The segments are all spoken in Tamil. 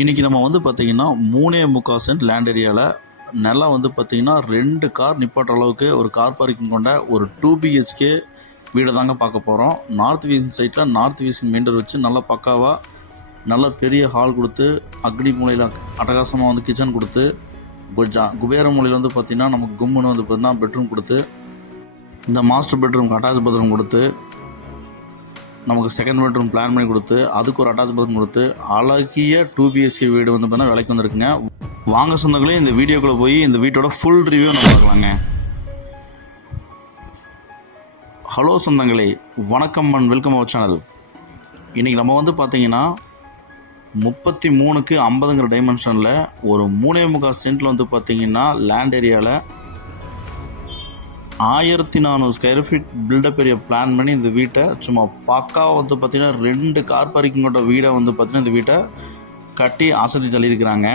இன்றைக்கி நம்ம வந்து பார்த்திங்கன்னா 3.25 சென்ட் லேண்ட் ஏரியாவில் நிலம் வந்து பார்த்திங்கன்னா 2 கார் நிப்பாட்டுற அளவுக்கு ஒரு கார் பார்க்கிங் கொண்ட ஒரு 2 BHK வீடு தாங்க பார்க்க போகிறோம். நார்த் வீசிங் சைட்டில் நார்த் வீசிங் மெயின் டோர் வச்சு நல்லா பக்காவாக நல்ல பெரிய ஹால் கொடுத்து, அக்னி மூலையில் அட்டகாசமாக வந்து கிச்சன் கொடுத்து, குபேர மூலையில் வந்து பார்த்திங்கன்னா நமக்கு கும்முன்னு வந்து பார்த்திங்கன்னா பெட்ரூம் கொடுத்து, இந்த மாஸ்டர் பெட்ரூம்க்கு அட்டாச் பாத்ரூம் கொடுத்து, நமக்கு செகண்ட் பெட்ரூம் பிளான் பண்ணி கொடுத்து, அதுக்கு ஒரு அட்டாச் பாத்ரூம் கொடுத்து, அழகிய 2 BHK வீடு வந்து பார்த்தீங்கன்னா விலைக்கு வந்துருக்குங்க. வாங்க சொந்தங்களே, இந்த வீடியோக்குள்ளே போய் இந்த வீட்டோட ஃபுல் ரிவ்யூ நம்ம பார்க்கலாங்க. ஹலோ சொந்தங்களே, வணக்கம் அண்ட் வெல்கம் அவர் சேனல். இன்றைக்கி நம்ம வந்து பார்த்திங்கன்னா 33க்கு 50ங்கிற டைமென்ஷனில் ஒரு 3.25 சென்ட்டில் வந்து பார்த்திங்கன்னா லேண்ட் ஏரியாவில் 1400 square feet built up area plan பண்ணி இந்த வீட்டை சும்மா பக்காவாக வந்து பார்த்திங்கன்னா 2 கார் பார்க்கிங் கொண்ட வீடை வந்து பார்த்திங்கன்னா இந்த வீட்டை கட்டி அசதி தள்ளியிருக்கிறாங்க.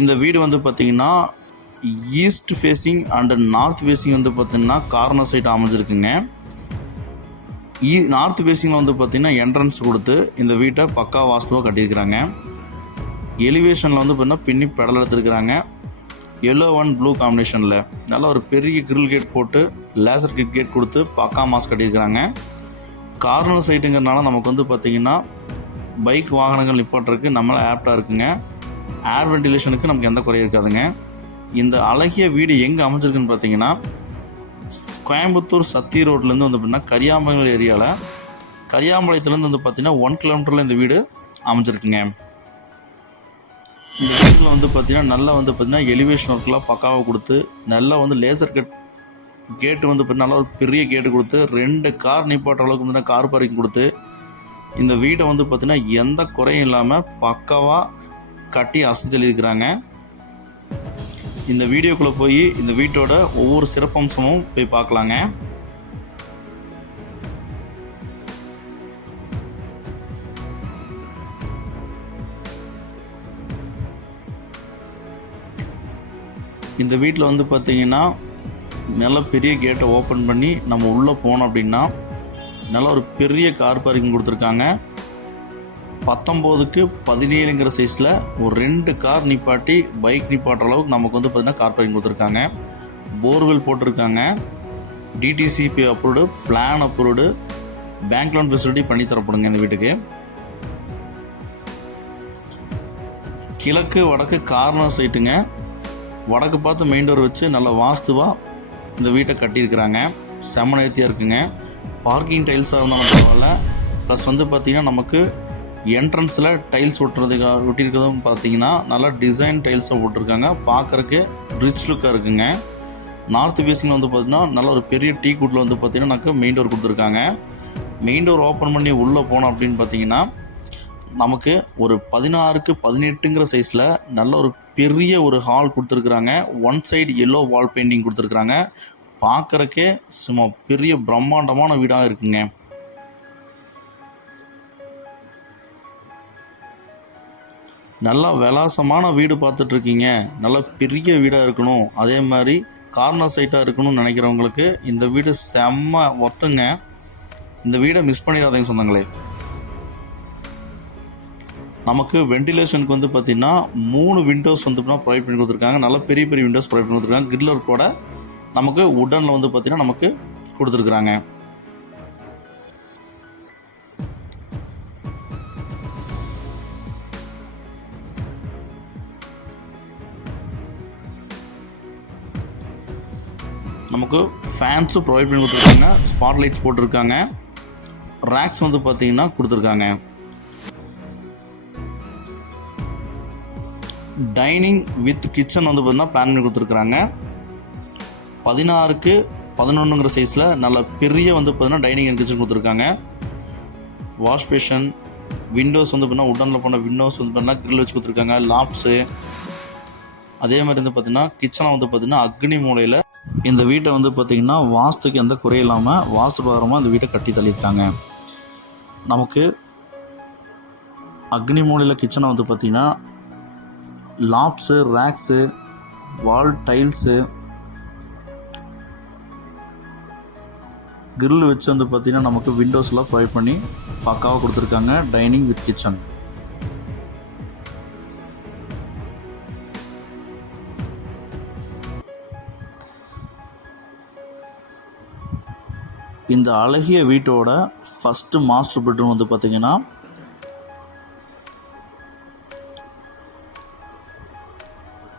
இந்த வீடு வந்து பார்த்திங்கன்னா east facing and north facing வந்து பார்த்திங்கன்னா கார்னர் சைட் அமைஞ்சிருக்குங்க. நார்த் ஃபேஸிங்கில் வந்து பார்த்திங்கன்னா என்ட்ரன்ஸ் கொடுத்து இந்த வீட்டை பக்கா வாஸ்துவாக கட்டியிருக்கிறாங்க. எலிவேஷனில் வந்து பார்த்திங்கன்னா பின்னி பெடல் எடுத்துருக்கிறாங்க. எல்லோ அண்ட் ப்ளூ காம்பினேஷனில் நல்லா ஒரு பெரிய கிரில் கேட் போட்டு லேசர் கேட் கொடுத்து பக்கா மாஸ் கட்டியிருக்கிறாங்க. கார்னர் சைட்டுங்கிறனால நமக்கு வந்து பார்த்திங்கன்னா பைக் வாகனங்கள் நிப்பாட்டுறதுக்கு நம்மளால் ஆப்டாக இருக்குங்க. ஏர் வென்டிலேஷனுக்கு நமக்கு எந்த குறையும் இருக்காதுங்க. இந்த அழகிய வீடு எங்கே அமைஞ்சிருக்குன்னு பார்த்தீங்கன்னா கோயம்புத்தூர் சத்தி ரோட்லேருந்து வந்து பார்த்திங்கன்னா கரியாமங்கலம் ஏரியாவில் கரியாம்பாளையத்துலேருந்து வந்து பார்த்திங்கன்னா 1 கிலோமீட்டரில் இந்த வீடு அமைஞ்சிருக்குங்க. இந்த வீட்டில் வந்து பார்த்திங்கன்னா நல்லா வந்து பார்த்திங்கன்னா எலிவேஷன் ஒர்க்கெலாம் பக்காவாக கொடுத்து, நல்லா வந்து லேசர் கேட்டு வந்து பார்த்திங்கன்னா நல்லா ஒரு பெரிய கேட்டு கொடுத்து, 2 கார் நிப்பாட்டுற அளவுக்கு வந்து கார் பார்க்கிங் கொடுத்து, இந்த வீடை வந்து பார்த்திங்கன்னா எந்த குறையும் இல்லாமல் பக்காவாக கட்டி அசதி இருக்கிறாங்க. இந்த வீடியோக்குள்ளே போய் இந்த வீட்டோட ஒவ்வொரு சிறப்பம்சமும் போய் பார்க்கலாங்க. இந்த வீட்டில் வந்து பார்த்திங்கன்னா நல்ல பெரிய கேட்டை ஓப்பன் பண்ணி நம்ம உள்ளே போனோம் அப்படின்னா நல்லா ஒரு பெரிய கார் பார்க்கிங் கொடுத்துருக்காங்க. 19க்கு 17ங்கிற சைஸில் ஒரு 2 கார் நிப்பாட்டி பைக் நிப்பாட்டுற அளவுக்கு நமக்கு வந்து பார்த்திங்கன்னா கார் பார்க்கிங் கொடுத்துருக்காங்க. போர்வெல் போட்டிருக்காங்க. DTCP approved, plan approved, bank loan facility பண்ணி தரப்படுங்க. இந்த வீட்டுக்கு கிழக்கு வடக்கு கார்னர் சைட்டுங்க. வடக்கு பார்த்து மெயின் டோர் வச்சு நல்ல வாஸ்துவாக இந்த வீட்டை கட்டியிருக்கிறாங்க. செம்ம நேர்த்தியாக இருக்குங்க. பார்க்கிங் டைல்ஸாக இருந்தாலும் பரவாயில்ல. ப்ளஸ் வந்து பார்த்திங்கன்னா நமக்கு என்ட்ரன்ஸில் டைல்ஸ் ஒட்டியிருக்கிறதும் பார்த்திங்கன்னா நல்லா டிசைன் டைல்ஸாக போட்டிருக்காங்க. பார்க்குறக்கு ரிச் லுக்காக இருக்குங்க. நார்த் ஃபேஸிங்கில் வந்து பார்த்திங்கன்னா நல்லா ஒரு பெரிய டீ கூட்டில் வந்து பார்த்திங்கன்னா நமக்கு மெயின் டோர் கொடுத்துருக்காங்க. மெயின் டோர் ஓப்பன் பண்ணி உள்ளே போனோம் அப்படின்னு பார்த்திங்கன்னா நமக்கு ஒரு 16க்கு 18ங்கிற சைஸில் நல்ல ஒரு பெரிய ஒரு ஹால் கொடுத்துருக்குறாங்க. ஒன் சைடு எல்லோ வால் பெயிண்டிங் கொடுத்துருக்குறாங்க. பார்க்குறக்கே சும்மா பெரிய பிரம்மாண்டமான வீடாக இருக்குங்க. நல்லா விலாசமான வீடு பார்த்துட்ருக்கீங்க, நல்லா பெரிய வீடாக இருக்கணும், அதே மாதிரி கார்னர் சைட்டாக இருக்கணும்னு நினைக்கிறவங்களுக்கு இந்த வீடு செம்ம ஒர்த்துங்க. இந்த வீடை மிஸ் பண்ணிடாதீங்க சொந்தங்களே. நமக்கு வென்டிலேஷனுக்கு வந்து பார்த்திங்கன்னா 3 விண்டோஸ் வந்து ப்ரொவைட் பண்ணி கொடுத்துருக்காங்க. நல்லா பெரிய பெரிய விண்டோஸ் ப்ரொவைட் பண்ணி கொடுத்துருக்காங்க. கிரில் கூட நமக்கு உட்டனில் வந்து பார்த்திங்கன்னா நமக்கு கொடுத்துருக்குறாங்க. நமக்கு ஃபேன்ஸும் ப்ரொவைட் பண்ணி கொடுத்துருக்காங்க. ஸ்பாட் லைட்ஸ் போட்டிருக்காங்க. ரேக்ஸ் வந்து பார்த்திங்கன்னா கொடுத்துருக்காங்க. டைனிங் வித் கிச்சன் வந்து பார்த்திங்கன்னா பிளான் பண்ணி கொடுத்துருக்குறாங்க. 16க்கு 11ங்கிற சைஸில் நல்ல பெரிய வந்து பார்த்திங்கன்னா டைனிங் அண்ட் கிச்சன் கொடுத்துருக்காங்க. வாஷ் பேஷன், விண்டோஸ் வந்து பார்த்திங்கன்னா உட்டனில் போன விண்டோஸ் வந்து பார்த்திங்கன்னா கிரில் வச்சு கொடுத்துருக்காங்க. லாப்ஸு அதே மாதிரி வந்து பார்த்திங்கன்னா கிச்சனை வந்து பார்த்திங்கன்னா அக்னி மூலையில் இந்த வீட்டை வந்து பார்த்திங்கன்னா வாஸ்துக்கு எந்த குறையும் இல்லாமல் வாஸ்து பிரகாரமாக இந்த வீட்டை கட்டி தள்ளியிருக்காங்க. நமக்கு அக்னி மூலையில் கிச்சனை வந்து பார்த்திங்கன்னா லாப்ஸு, ரேக்ஸு, வால் டைல்ஸு, கிரில் வச்சு வந்து பார்த்திங்கன்னா நமக்கு விண்டோஸ்லாம் ப்ரொவைட் பண்ணி பக்காவாக கொடுத்துருக்காங்க. Dining with kitchen. இந்த அழகிய வீட்டோட ஃபஸ்ட்டு மாஸ்டர் பெட்ரூம் வந்து பார்த்திங்கன்னா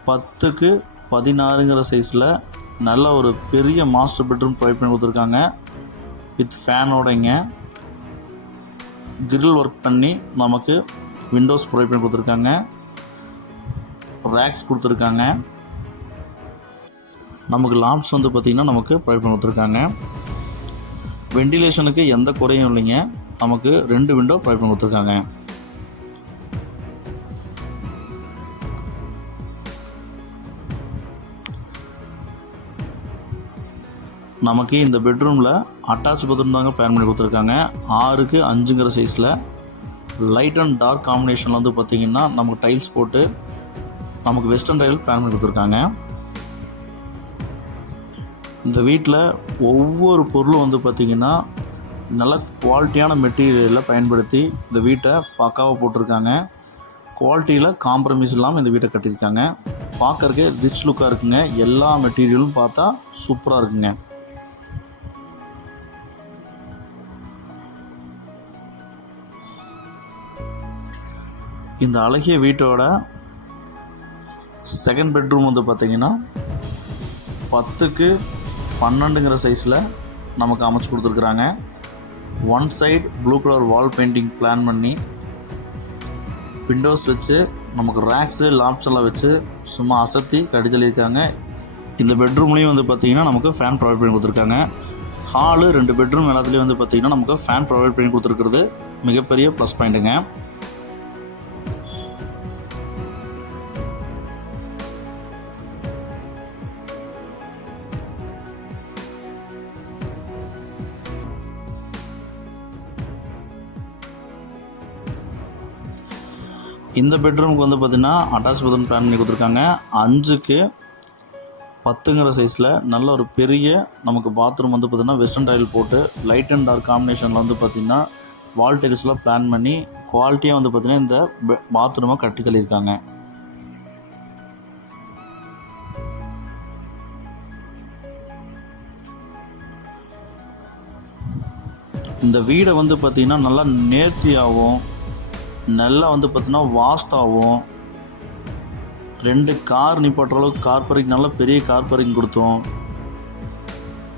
10x16 சைஸில் நல்ல ஒரு பெரிய மாஸ்டர் பெட்ரூம் ப்ரொவைட் பண்ணி கொடுத்துருக்காங்க. வித் ஃபேனோடைங்க கிரில் ஒர்க் பண்ணி நமக்கு விண்டோஸ் ப்ரொவைட் பண்ணி கொடுத்துருக்காங்க. ரேக்ஸ் கொடுத்துருக்காங்க. நமக்கு லாம்ப்ஸ் வந்து பார்த்திங்கன்னா நமக்கு ப்ரொவைட் பண்ணி கொடுத்துருக்காங்க. வெண்டிலேஷனுக்கு எந்த குறையும் இல்லைங்க. நமக்கு 2 விண்டோ ப்ரொவைட் பண்ணி கொடுத்துருக்காங்க. நமக்கு இந்த பெட்ரூமில் அட்டாச் பாத்ரூம் தாங்க பிளான் பண்ணி கொடுத்துருக்காங்க. 6x5 சைஸில் லைட் அண்ட் டார்க் காம்பினேஷனில் வந்து பார்த்திங்கன்னா நமக்கு டைல்ஸ் போட்டு நமக்கு வெஸ்டர்ன் டைல் பிளான் பண்ணி கொடுத்துருக்காங்க. இந்த வீட்டில் ஒவ்வொரு பொருளும் வந்து பார்த்திங்கன்னா நல்ல குவாலிட்டியான மெட்டீரியலில் பயன்படுத்தி இந்த வீட்டை பக்காவாக போட்டிருக்காங்க. குவாலிட்டியில் காம்ப்ரமைஸ் இல்லாமல் இந்த வீட்டை கட்டியிருக்காங்க. பார்க்கறதுக்கு ரிச் லுக்காக இருக்குங்க. எல்லா மெட்டீரியலும் பார்த்தா சூப்பராக இருக்குங்க. இந்த அழகிய வீட்டோட செகண்ட் பெட்ரூம் வந்து பார்த்திங்கன்னா 10x12 சைஸில் நமக்கு அமைச்சு கொடுத்துருக்குறாங்க. ஒன் சைடு ப்ளூ கலர் வால் பெயிண்டிங் பிளான் பண்ணி விண்டோஸ் வச்சு நமக்கு ரேக்ஸு லாப்ஸ் எல்லாம் வச்சு சும்மா அசத்தி கடிதளிருக்காங்க. இந்த பெட்ரூம்லேயும் வந்து பார்த்திங்கன்னா நமக்கு ஃபேன் ப்ரொவைட் பண்ணி கொடுத்துருக்காங்க. ஹாலு 2 பெட்ரூம் எல்லாத்துலேயும் வந்து பார்த்திங்கன்னா நமக்கு ஃபேன் ப்ரொவைட் பண்ணி கொடுத்துருக்கிறது மிகப்பெரிய ப்ளஸ் பாயிண்ட்டுங்க. இந்த பெட்ரூமுக்கு வந்து பார்த்திங்கன்னா அட்டாச் பாத்ரூம் பிளான் பண்ணி கொடுத்துருக்காங்க. 5x10 சைஸில் நல்ல ஒரு பெரிய நமக்கு பாத்ரூம் வந்து பார்த்திங்கன்னா வெஸ்டர்ன் டைல் போட்டு லைட் அண்ட் டார்க் காம்பினேஷனில் வந்து பார்த்திங்கன்னா வால் டைல்ஸ்லாம் பிளான் பண்ணி குவாலிட்டியாக வந்து பார்த்திங்கன்னா இந்த பாத்ரூமை கட்டி தள்ளியிருக்காங்க. இந்த வீடை வந்து பார்த்திங்கன்னா நல்லா நேர்த்தியாகவும் நல்லா வந்து பார்த்திங்கன்னா வாஸ்தாகவும் 2 கார் நிப்பாட்டுற அளவுக்கு கார் பார்க்கிங் நல்ல பெரிய கார் பார்க்கிங் கொடுத்தோம்.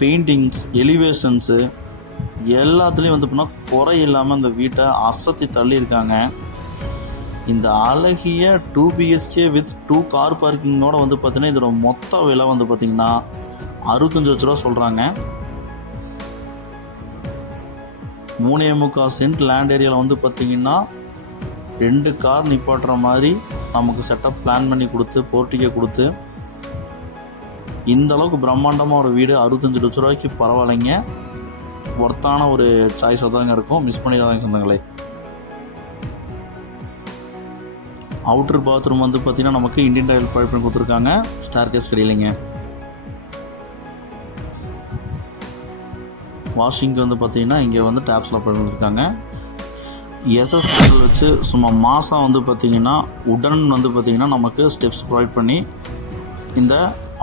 பெயிண்டிங்ஸ் எலிவேஷன்ஸு எல்லாத்துலேயும் வந்து பார்த்திங்கன்னா குறை இல்லாமல் இந்த வீட்டை அசத்தி தள்ளியிருக்காங்க. இந்த அழகிய 2 BHK வித் 2 கார் பார்க்கிங்கோட வந்து பார்த்திங்கன்னா இதோட மொத்த விலை வந்து பார்த்திங்கன்னா 65 லட்ச ரூபா சொல்கிறாங்க. 3.25 சென்ட் லேண்ட் ஏரியாவில் வந்து பார்த்திங்கன்னா 2 கார் நிப்பாட்டுற மாதிரி நமக்கு செட்டப் பிளான் பண்ணி கொடுத்து போர்ட்டிகை கொடுத்து இந்த அளவுக்கு பிரம்மாண்டமாக ஒரு வீடு 65 லட்ச ரூபாய்க்கு பரவாயில்லைங்க. ஒர்த்தான ஒரு சாய்ஸாக தாங்க இருக்கும். மிஸ் பண்ணிடாதாங்க சொந்தங்களே. அவுட்டர் பாத்ரூம் வந்து பார்த்திங்கன்னா நமக்கு இண்டியன் டைல் ப்ரொவைட் பண்ணி கொடுத்துருக்காங்க. Star case கிடையிலைங்க. வாஷிங்க்கு வந்து பார்த்திங்கன்னா இங்கே வந்து டேப்ஸ்லாம் ப்ரொவைட் பண்ணியிருக்காங்க. எஸ்எஸ் மாடல் வச்சு சும்மா மாதம் வந்து பார்த்திங்கன்னா உடன் வந்து பார்த்திங்கன்னா நமக்கு ஸ்டெப்ஸ் ப்ரொவைட் பண்ணி இந்த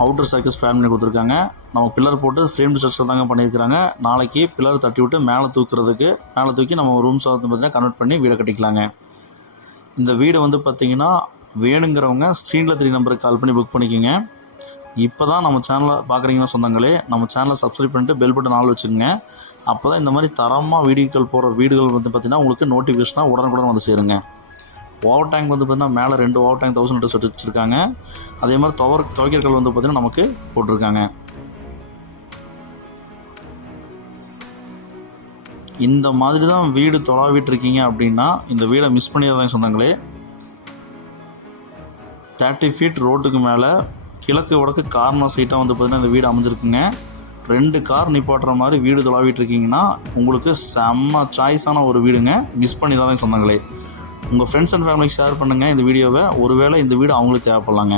அவுட்டர் சர்க்கஸ் பிளான் பண்ணி கொடுத்துருக்காங்க. நம்ம பில்லர் போட்டு ஃப்ரேம் ஸ்ட்ரக்சர் தாங்க பண்ணியிருக்கிறாங்க. நாளைக்கு பில்லர் தட்டி விட்டு மேலே தூக்கி நம்ம ரூம்ஸை வந்து பார்த்திங்கன்னா கன்வெர்ட் பண்ணி வீடை கட்டிக்கலாங்க. இந்த வீடு வந்து பார்த்திங்கன்னா வேணுங்கிறவங்க ஸ்க்ரீனில் 3 நம்பருக்கு கால் பண்ணி புக் பண்ணிக்கோங்க. இப்போ தான் நம்ம சேனலை பார்க்குறீங்கன்னா சொந்தங்களே நம்ம சேனலை சப்ஸ்கிரைப் பண்ணிட்டு பெல் பட்டன் ஆல் வச்சுக்கோங்க. அப்போ தான் இந்த மாதிரி தரமாக வீடியோக்கள் போகிற வீடுகள் வந்து பார்த்திங்கன்னா உங்களுக்கு நோட்டிஃபிகேஷனாக உடனுக்குடன் வந்து சேருங்க. ஓவர் டேங்க் வந்து பார்த்திங்கன்னா மேலே 2 ஓவர் டேங்க் 1000 லிட்டர்ஸ் வச்சுருக்காங்க. அதே மாதிரி துவைக்கிறக்கல் வந்து பார்த்திங்கன்னா நமக்கு போட்டிருக்காங்க. இந்த மாதிரி தான் வீடு தொலாவிட்டு இருக்கீங்க அப்படின்னா இந்த வீடை மிஸ் பண்ணிடுறேன் சொந்தங்களே. 30 ஃபீட் ரோட்டுக்கு மேலே கிழக்கு வடக்கு கார்னர் சைட்டாக வந்து பார்த்திங்கன்னா இந்த வீடு அமைஞ்சிருக்குங்க. 2 கார் நிப்பாட்டுற மாதிரி வீடு தொலாவிட்டு இருக்கீங்கன்னா உங்களுக்கு செம்ம சாய்ஸான ஒரு வீடுங்க. மிஸ் பண்ணிடாதீங்க சொந்தங்களே. உங்கள் ஃப்ரெண்ட்ஸ் அண்ட் ஃபேமிலிக்கு ஷேர் பண்ணுங்கள் இந்த வீடியோவை. ஒருவேளை இந்த வீடு அவங்களுக்கு தேவைப்படலாங்க.